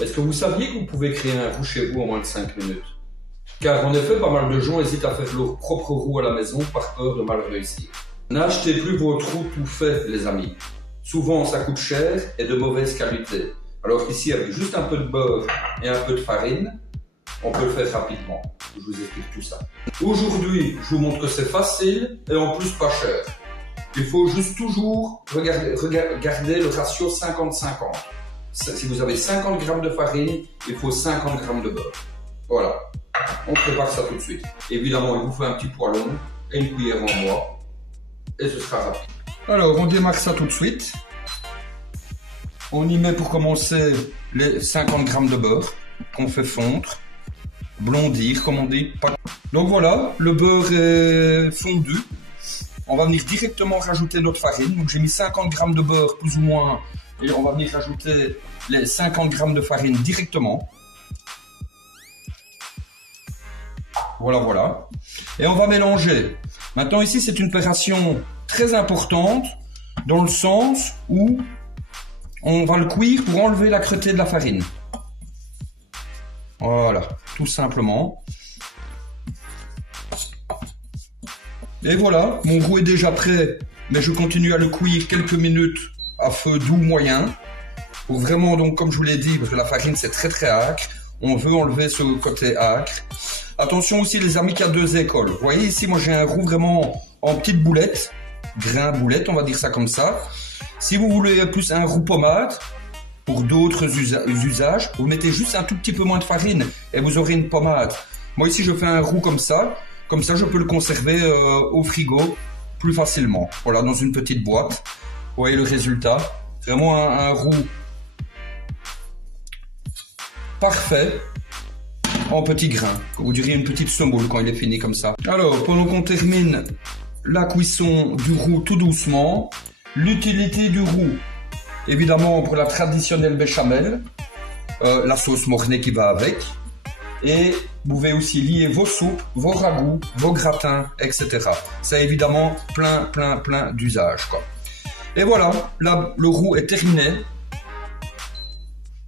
Est-ce que vous saviez que vous pouvez créer un roux chez vous en moins de 5 minutes? Car en effet, pas mal de gens hésitent à faire leur propre roux à la maison par peur de mal réussir. N'achetez plus votre roux tout fait, les amis. Souvent, ça coûte cher et de mauvaise qualité. Alors qu'ici, avec juste un peu de beurre et un peu de farine, on peut le faire rapidement. Je vous explique tout ça. Aujourd'hui, je vous montre que c'est facile et en plus pas cher. Il faut juste toujours regarder le ratio 50-50. Si vous avez 50 g de farine, il faut 50 g de beurre. Voilà. On prépare ça tout de suite. Évidemment, il vous faut un petit poêlon et une cuillère en bois. Et ce sera rapide. Alors, on démarre ça tout de suite. On y met pour commencer les 50 g de beurre qu'on fait fondre, blondir comme on dit. Donc voilà, le beurre est fondu. On va venir directement rajouter notre farine. Donc j'ai mis 50 g de beurre plus ou moins et on va venir rajouter les 50 g de farine directement. Voilà, voilà. Et on va mélanger. Maintenant ici c'est une opération très importante dans le sens où on va le cuire pour enlever la crudité de la farine. Voilà, tout simplement. Et voilà, mon roux est déjà prêt, mais je continue à le cuire quelques minutes à feu doux moyen. Pour vraiment, donc, comme je vous l'ai dit, parce que la farine c'est très très âcre, on veut enlever ce côté acre. Attention aussi les amis qu'il y a deux écoles. Vous voyez ici, moi j'ai un roux vraiment en petites boulettes, grains boulettes, on va dire ça comme ça. Si vous voulez plus un roux pommade, pour d'autres usages, vous mettez juste un tout petit peu moins de farine et vous aurez une pommade. Moi ici je fais un roux comme ça je peux le conserver au frigo plus facilement. Voilà, dans une petite boîte. Vous voyez le résultat, vraiment un roux parfait en petits grains. Vous diriez une petite semoule quand il est fini comme ça. Alors, pendant qu'on termine la cuisson du roux tout doucement, l'utilité du roux, évidemment pour la traditionnelle béchamel, la sauce mornay qui va avec, et vous pouvez aussi lier vos soupes, vos ragoûts, vos gratins, etc. Ça évidemment plein d'usages, quoi. Et voilà, là le roux est terminé.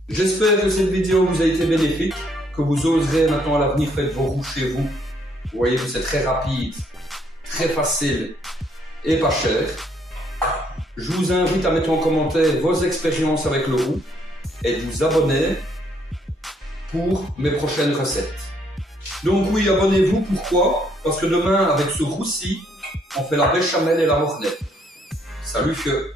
J'espère que cette vidéo vous a été bénéfique, que vous oserez maintenant à l'avenir faire vos roux chez vous. Vous voyez que c'est très rapide, très facile et pas cher. Je vous invite à mettre en commentaire vos expériences avec le roux et de vous abonner pour mes prochaines recettes. Donc oui, abonnez-vous, pourquoi? Parce que demain, avec ce roux-ci, on fait la béchamel et la mornay. Salut, fieu!